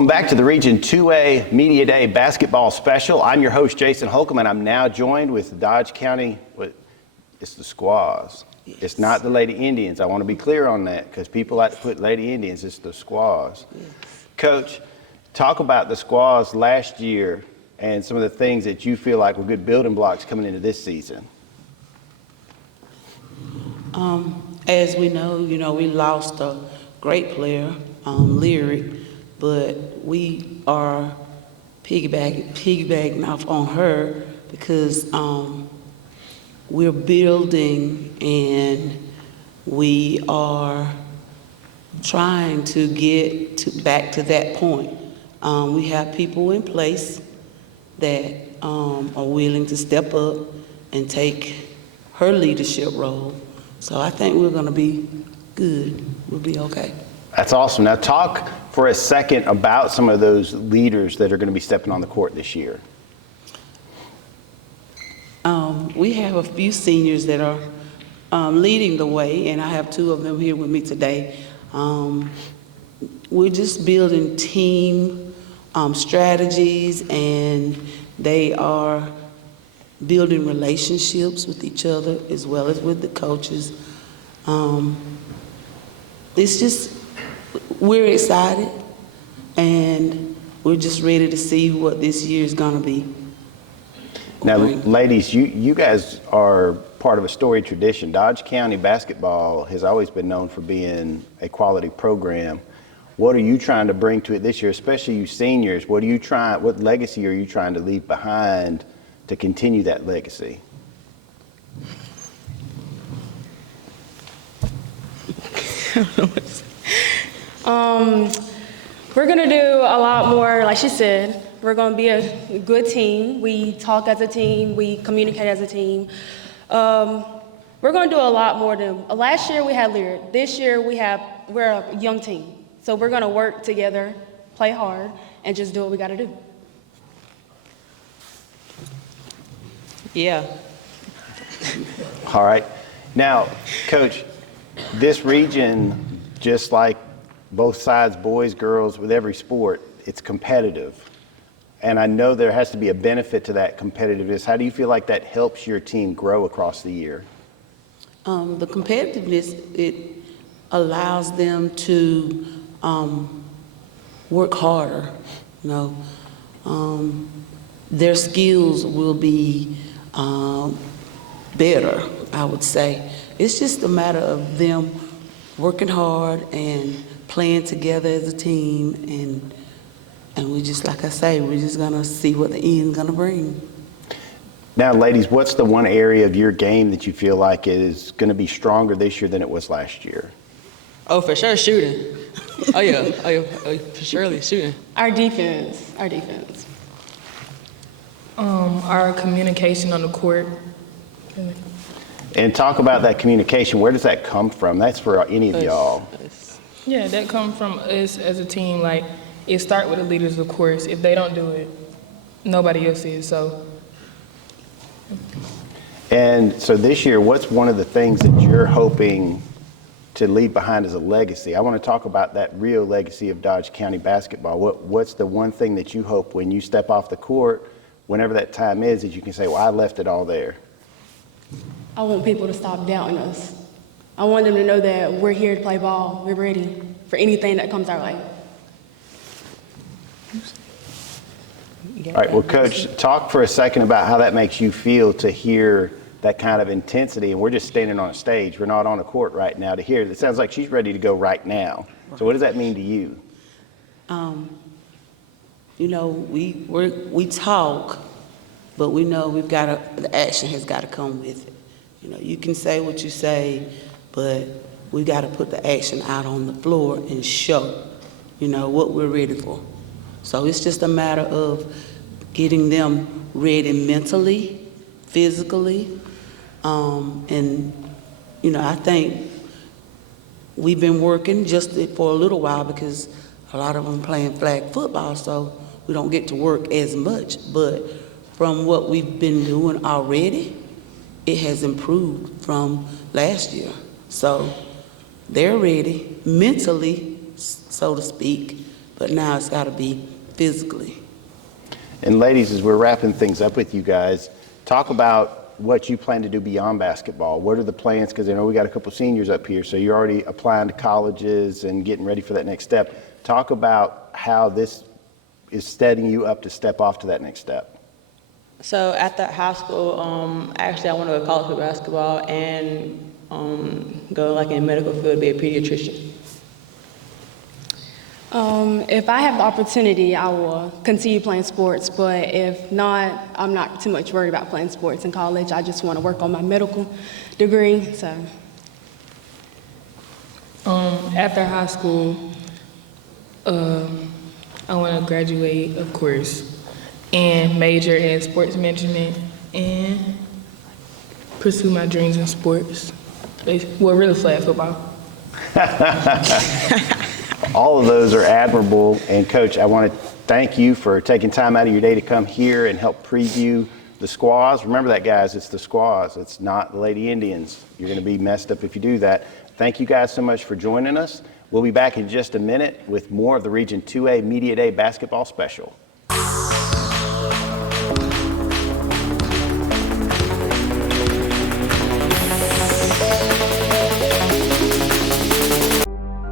Welcome back to the Region 2A Media Day Basketball Special. I'm your host, Jason Holcomb, and I'm now joined with Dodge County. It's the Squaws. Yes. It's not the Lady Indians. I want to be clear on that because people like to put Lady Indians. It's the Squaws. Yes. Coach, talk about the Squaws last year and some of the things that you feel like were good building blocks coming into this season. As we know, we lost a great player, Lyric, but we are piggybacking off on her because we're building and we are trying to get back to that point. We have people in place that are willing to step up and take her leadership role. So I think we're going to be good. We'll be okay. That's awesome. Now talk for a second about some of those leaders that are going to be stepping on the court this year. We have a few seniors that are leading the way, and I have two of them here with me today. We're just building team strategies, and they are building relationships with each other as well as with the coaches. It's just, we're excited, and we're just ready to see what this year is going to be. Now, ladies, you guys are part of a storied tradition. Dodge County basketball has always been known for being a quality program. What are you trying to bring to it this year, especially you seniors? What legacy are you trying to leave behind to continue that legacy? We're going to do a lot more, like she said. We're going to be a good team. We talk as a team. We communicate as a team. We're going to do a lot more than last year we had Lyric. This year we're a young team. So we're going to work together, play hard, and just do what we got to do. Yeah. All right. Now, Coach, this region, just like both sides, boys, girls, with every sport, it's competitive. And I know there has to be a benefit to that competitiveness. How do you feel like that helps your team grow across the year? The competitiveness, it allows them to work harder. Their skills will be better, I would say. It's just a matter of them working hard and playing together as a team, and we just, like I say, we're just gonna see what the end's gonna bring. Now, ladies, what's the one area of your game that you feel like is gonna be stronger this year than it was last year? Oh, for sure, shooting. Oh yeah, for surely shooting. Our defense. Our communication on the court. And talk about that communication. Where does that come from? That's for any of y'all. Yeah, that comes from us as a team. Like, it starts with the leaders, of course. If they don't do it, nobody else is. So. And so this year, what's one of the things that you're hoping to leave behind as a legacy? I want to talk about that real legacy of Dodge County basketball. What's the one thing that you hope when you step off the court, whenever that time is, that you can say, well, I left it all there? I want people to stop doubting us. I want them to know that we're here to play ball. We're ready for anything that comes our way. All right, well, Coach, talk for a second about how that makes you feel to hear that kind of intensity. And we're just standing on a stage. We're not on a court right now to hear it. It sounds like she's ready to go right now. So what does that mean to you? We talk, but we know the action has got to come with it. You can say what you say, but we got to put the action out on the floor and show, what we're ready for. So it's just a matter of getting them ready mentally, physically, and I think we've been working just for a little while because a lot of them playing flag football, so we don't get to work as much. But from what we've been doing already, it has improved from last year. So they're ready mentally, so to speak, but now it's got to be physically. And ladies, as we're wrapping things up with you guys, talk about what you plan to do beyond basketball. What are the plans? Because I know we got a couple seniors up here, so you're already applying to colleges and getting ready for that next step. Talk about how this is setting you up to step off to that next step. So after high school, actually I want to go to college for basketball and go like in the medical field to be a pediatrician. If I have the opportunity, I will continue playing sports, but if not, I'm not too much worried about playing sports in college. I just want to work on my medical degree, so. After high school, I want to graduate, of course, and major in sports management and pursue my dreams in sports. Well, really flag football. All of those are admirable. And Coach, I want to thank you for taking time out of your day to come here and help preview the Squaws. Remember that, guys, it's the Squaws. It's not the Lady Indians. You're going to be messed up if you do that. Thank you guys so much for joining us. We'll be back in just a minute with more of the Region 2A Media Day basketball special.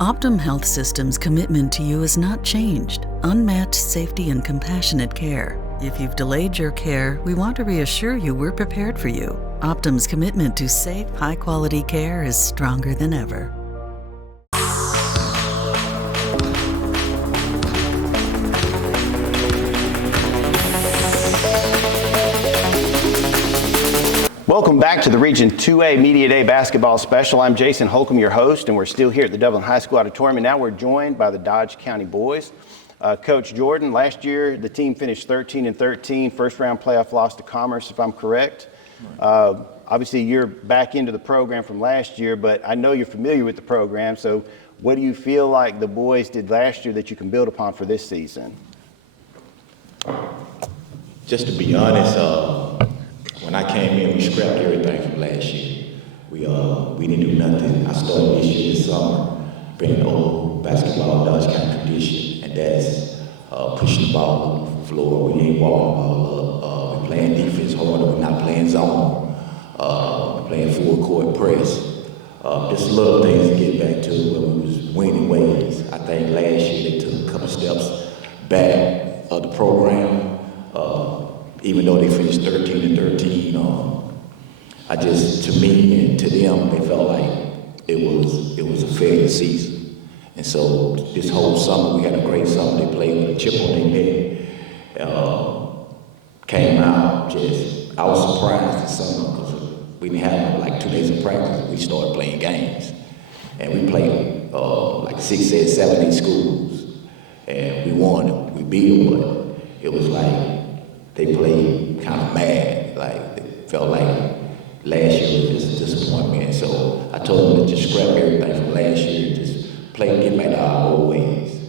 Optum Health System's commitment to you has not changed. Unmatched safety and compassionate care. If you've delayed your care, we want to reassure you we're prepared for you. Optum's commitment to safe, high-quality care is stronger than ever. Welcome back to the Region 2A Media Day basketball special. I'm Jason Holcomb, your host, and we're still here at the Dublin High School Auditorium, and now we're joined by the Dodge County boys. Coach Jordan, last year the team finished 13-13, first round playoff loss to Commerce, if I'm correct. Obviously you're back into the program from last year, but I know you're familiar with the program, so what do you feel like the boys did last year that you can build upon for this season? Just to be honest, when I came in, we scrapped everything from last year. We didn't do nothing. I started this year this summer, bringing old basketball Dodge County tradition, and that's pushing the ball on the floor. We ain't walking the ball up. We're playing defense harder. We're not playing zone. We're playing full court press. Just little things to get back to where we was winning ways. I think last year they took a couple steps back of the program. Even though they finished 13-13, to me and to them, they felt like it was a fair season. And so this whole summer, we had a great summer. They played with a chip on their neck. Came out I was surprised this summer because we didn't have like 2 days of practice. We started playing games. And we played like 6, 7, 8 schools. And we won them. We beat them, but it was like, they played kind of mad, like it felt like last year was just a disappointment. So I told them to just scrap everything from last year, just play, get back to our old ways.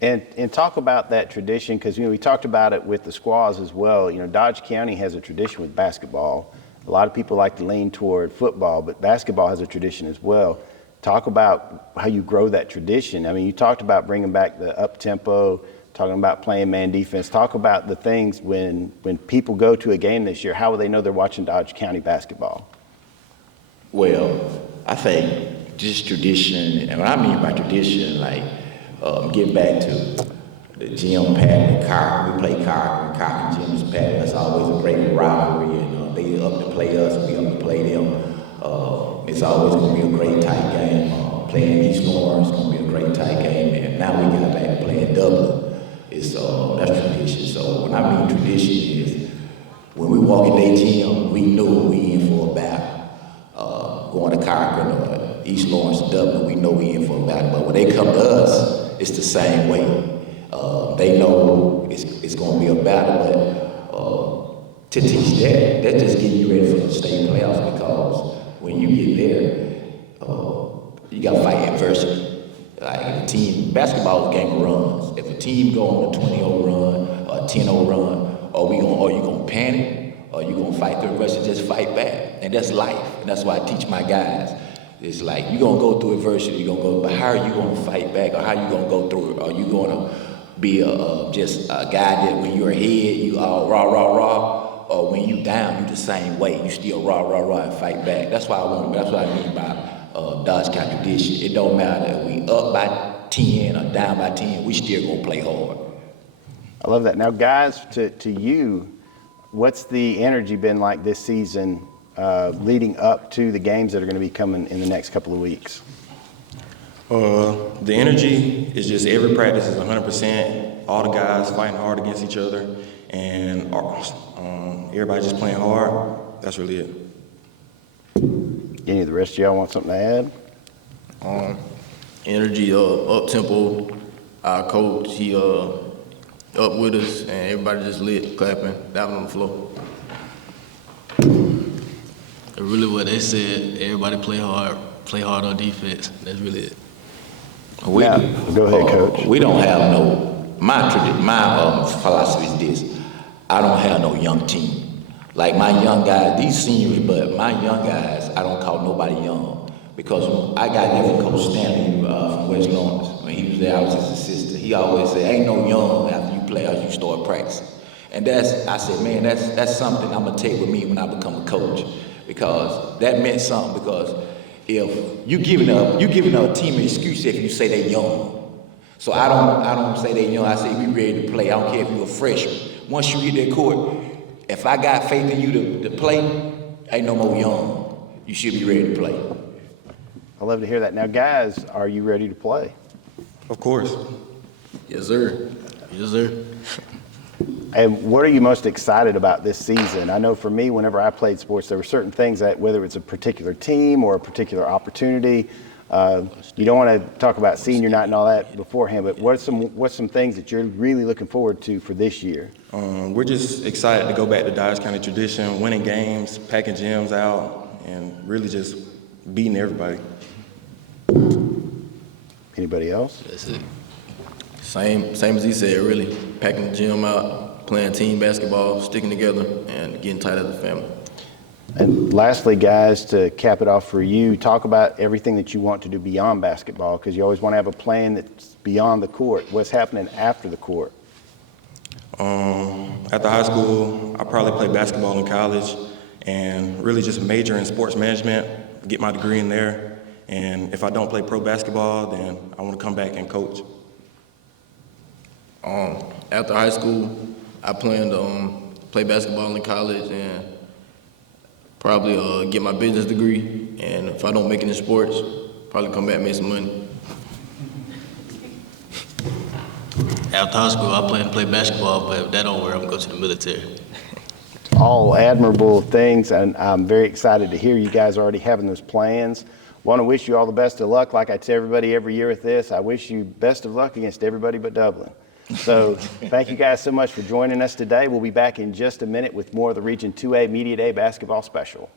And talk about that tradition, because we talked about it with the Squaws as well. Dodge County has a tradition with basketball. A lot of people like to lean toward football, but basketball has a tradition as well. Talk about how you grow that tradition. I mean, you talked about bringing back the up-tempo, talking about playing man defense. Talk about the things when people go to a game this year, how will they know they're watching Dodge County basketball? Well, I think just tradition, and what I mean by tradition, like get back to the gym pad and car. We play car and gym is packed. That's always a great rivalry, and they up to play us, we up to play them. It's always going to be a great tight game. Playing East Lawrence is going to be a great tight game, and now we got back playing Dublin. That's tradition. So when I mean tradition is when we walk in their gym, we know we in for a battle. Going to Cochran or East Lawrence, Dublin, we know we in for a battle. But when they come to us, it's the same way. They know it's going to be a battle, but to teach that's just getting you ready for the state playoffs, because when you get there, you got to fight adversity. Like if a team, basketball is a game of runs. If a team go on a 20-0 run or a 10-0 run, are you gonna panic? Or you gonna fight through the rest and just fight back? And that's life. And that's why I teach my guys. It's like you're gonna go through adversity, you're gonna go, but how are you gonna fight back, or how you gonna go through it? Are you gonna be just a guy that when you're ahead, you all rah rah rah, or when you down, you the same way, you still rah rah rah and fight back? That's what I mean by Dodge County tradition. It don't matter if we up by 10 or down by 10, we still gonna play hard. I love that. Now, guys, to you, what's the energy been like this season leading up to the games that are going to be coming in the next couple of weeks? The energy is just every practice is 100%. All the guys fighting hard against each other, and everybody just playing hard. That's really it. Any of the rest of y'all want something to add? Energy, up tempo. Our coach, he up with us, and everybody just lit, clapping, down on the floor. Really, what they said, everybody play hard on defense. That's really it. Go ahead, Coach. We don't have my philosophy is this: I don't have no young team. Like my young guys, these seniors, but my young guys, I don't call nobody young because I got different Coach Stanley from West Lawrence. When he was there, I was his assistant. He always said, "Ain't no young after you play out, you start practicing." And I said, man, that's something I'm gonna take with me when I become a coach, because that meant something. Because if you giving a team an excuse if you say they young. So I don't say they young. I say we ready to play. I don't care if you're a freshman. Once you get that court, if I got faith in you to play, ain't no more young. You should be ready to play. I love to hear that. Now, guys, are you ready to play? Of course. Yes, sir. Yes, sir. And what are you most excited about this season? I know for me, whenever I played sports, there were certain things that, whether it's a particular team or a particular opportunity, you don't want to talk about senior night and all that beforehand, but what's some things that you're really looking forward to for this year? We're just excited to go back to Dodge County tradition, winning games, packing gyms out, and really just beating everybody. Anybody else? That's it. Same as he said, really. Packing the gym out, playing team basketball, sticking together, and getting tight as a family. And lastly, guys, to cap it off for you, talk about everything that you want to do beyond basketball, because you always want to have a plan that's beyond the court. What's happening after the court? After high school, I probably play basketball in college and really just major in sports management, get my degree in there. And if I don't play pro basketball, then I want to come back and coach. After high school, I plan to play basketball in college and probably get my business degree. And if I don't make it in sports, probably come back and make some money. After high school, I plan to play basketball, but if that don't work, I'm going to go to the military. All admirable things, and I'm very excited to hear you guys already having those plans. Want to wish you all the best of luck. Like I tell everybody every year with this, I wish you best of luck against everybody but Dublin. So thank you guys so much for joining us today. We'll be back in just a minute with more of the Region 2A Media Day Basketball Special.